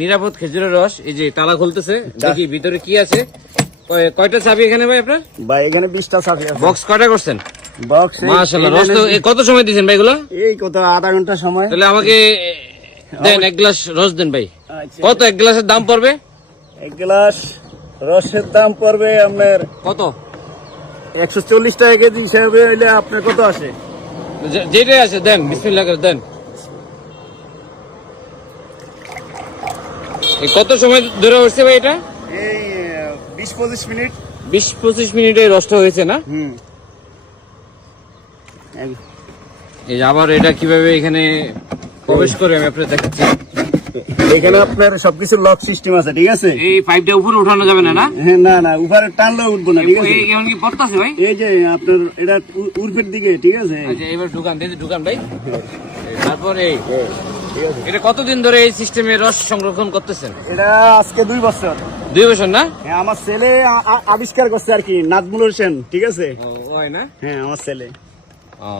নিরাপদ খেজুরের রস, এই যে তালা খুলতেছে, দেখি ভিতরে কি আছে। কয়টা চাবি এখানে ভাই আপনার? ভাই এখানে 20টা চাবি আছে। বক্স কয়টা করছেন? বক্স মাশাআল্লাহ, রস তো কত সময় দিয়েছেন ভাই এগুলো? এই কত আধা ঘন্টা সময়। তাহলে আমাকে দেন, এক গ্লাস রস দেন ভাই। কত এক গ্লাসের দাম পড়বে? এক গ্লাস রসের দাম পড়বে আপনার কত? 140 টাকা কেজি হিসাবে হইলে আপনার কত আসে? যেটাই আছে দেন, বিসমিল্লাহ করে দেন। কত সময় ধরে হচ্ছে ভাই এটা? এই 20-25 মিনিট। 20-25 মিনিটে রসটা হয়েছে না? এই যে আবার এটা কিভাবে এখানে প্রবেশ করে আমি আপনাদের দেখাচ্ছি। এখানে আপনার সবকিছু লক সিস্টেম আছে, ঠিক আছে? এই পাইপটা উপরে উঠানো যাবে না? না হ্যাঁ, না না, উপরে টানলেও উঠবো না, ঠিক আছে? এমন কি পড়তাছে ভাই? এই যে আপনার এটা উর্ফের দিকে, ঠিক আছে? আচ্ছা, এবার ঢুকান ভাই। তারপরে এটা কতদিন ধরে এই সিস্টেমে রস সংরক্ষণ করতেছেন? এটা আজকে 2 বছর। 2 বছর না? হ্যাঁ, আমার ছেলে আবিষ্কার করছে আর কি, নাজমুল হোসেন, ঠিক আছে? হয় না? হ্যাঁ, আমার ছেলে। ও